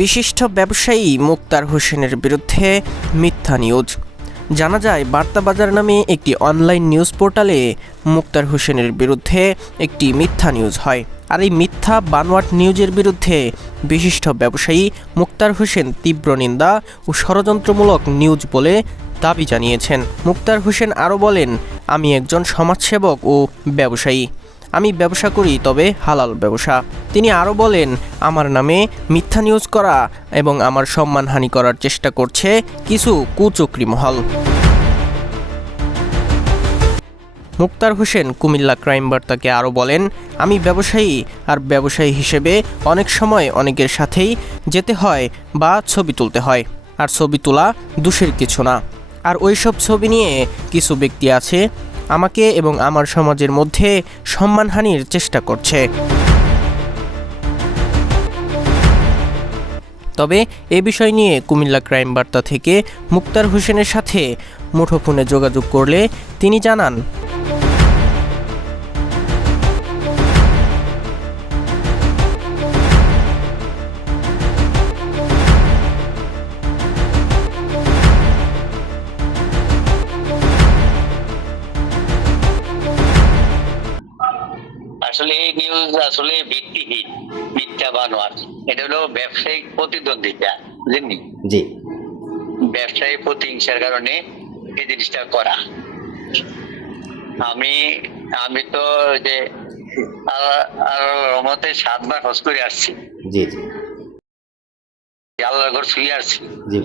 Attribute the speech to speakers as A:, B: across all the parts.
A: বিশিষ্ট ব্যবসায়ী মুক্তার হোসেনের বিরুদ্ধে মিথ্যা নিউজ। জানা যায়, বার্তাবাজার নামে একটি অনলাইন নিউজ পোর্টালে মুক্তার হোসেনের বিরুদ্ধে একটি মিথ্যা নিউজ হয়। আর এই মিথ্যা বানোয়াট নিউজের বিরুদ্ধে বিশিষ্ট ব্যবসায়ী মুক্তার হোসেন তীব্র নিন্দা ও ষড়যন্ত্রমূলক নিউজ বলে দাবি জানিয়েছেন। মুক্তার হোসেন আরও বলেন, আমি একজন সমাজসেবক ও ব্যবসায়ী। আমি ব্যবসা করি, তবে হালাল ব্যবসা। তিনি আরও বলেন, আমার নামে মিথ্যা নিউজ করা এবং আমার সম্মানহানি করার চেষ্টা করছে কিছু কুচক্রি মহল। মুক্তার হোসেন কুমিল্লা ক্রাইম বার্তাকে আরও বলেন, আমি ব্যবসায়ী, আর ব্যবসায়ী হিসেবে অনেক সময় অনেকের সাথেই যেতে হয় বা ছবি তুলতে হয়, আর ছবি তোলা দোষের কিছু না। আর ওইসব ছবি নিয়ে কিছু ব্যক্তি আছে আমাকে এবং আমার সমাজের মধ্যে সম্মানহানির চেষ্টা করছে। তবে এ বিষয় নিয়ে কুমিল্লা ক্রাইম বার্তা থেকে মুক্তার হোসেনের সাথে মুঠোফোনে যোগাযোগ করলে তিনি জানান
B: আসলে এই নিউজ আসলে ভিত্তিহীন মিথ্যা বানোয়ার এটা হলো ব্যবসায়িক প্রতিদ্বন্দ্বিতা বুঝলেননি
C: জি।
B: ব্যবসায়ী প্রতিহিংসার কারণে এই জিনিসটা করা। আমি আমি তো যে রহমতে সাতবার হজ করে আসছি।
C: জি জি।
B: আল্লাহর ঘর শুয়ে আসছি।
C: জি।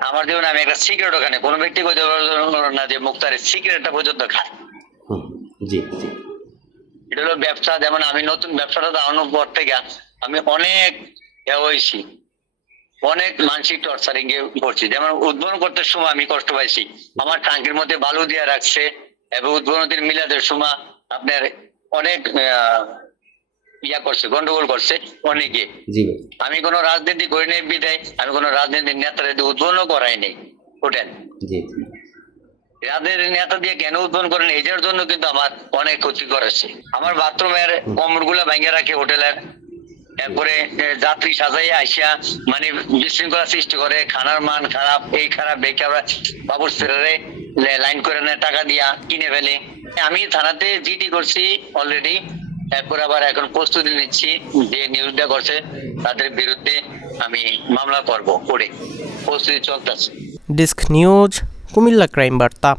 B: আমার জীবনে আমি একটা সিগারেট ওখানে কোনো ব্যক্তি বলতে না যে মুক্তারের সিগারেটটা পর্যন্ত খায়।
C: জি জি।
B: এটা হলো ব্যবসা যেমন আমি নতুন ব্যবসাটা দাঁড়ানোর পর থেকে আমি অনেক হয়েছি অনেক মানসিক টর্চারিং এ করছি যেমন উদ্বোধন করতে সময় আমি কষ্ট পাইছি। আমার ট্যাঙ্কের মধ্যে বালু দিয়ে রাখছে এবং উদ্বোধনের মিলাদের সময় আপনার অনেক ইয়া করছে গন্ডগোল করছে অনেকে। আমি কোনো রাজনীতি করি নাই বিদায় আমি কোনো রাজনীতির নেতাদের উদ্বোধন করাই নাই ওঠেন রাজনীতির নেতা দিয়ে কেন উদ্বোধন করেন এটার জন্য কিন্তু আমার অনেক ক্ষতি করেছে। আমার বাথরুমের কমরগুলা ভেঙে রাখে হোটেলের এরপরে এ, যাত্রী সাজাই আইসা মানে বিশৃঙ্খলা সৃষ্টি করে খানার মান খারাপ এই খারাপ এই খারাপ বাবুর ছেলেরে লাইন করে নেয় টাকা দিয়া কিনে ফেলে। আমি থানাতে জিডি করছি অলরেডি এরপর আবার এখন প্রস্তুতি নিচ্ছি যে নিউজটা করছে তাদের বিরুদ্ধে আমি মামলা করব করে প্রস্তুতি চলতেছে।
A: ডেস্ক নিউজ কুমিল্লা ক্রাইম বার্তা।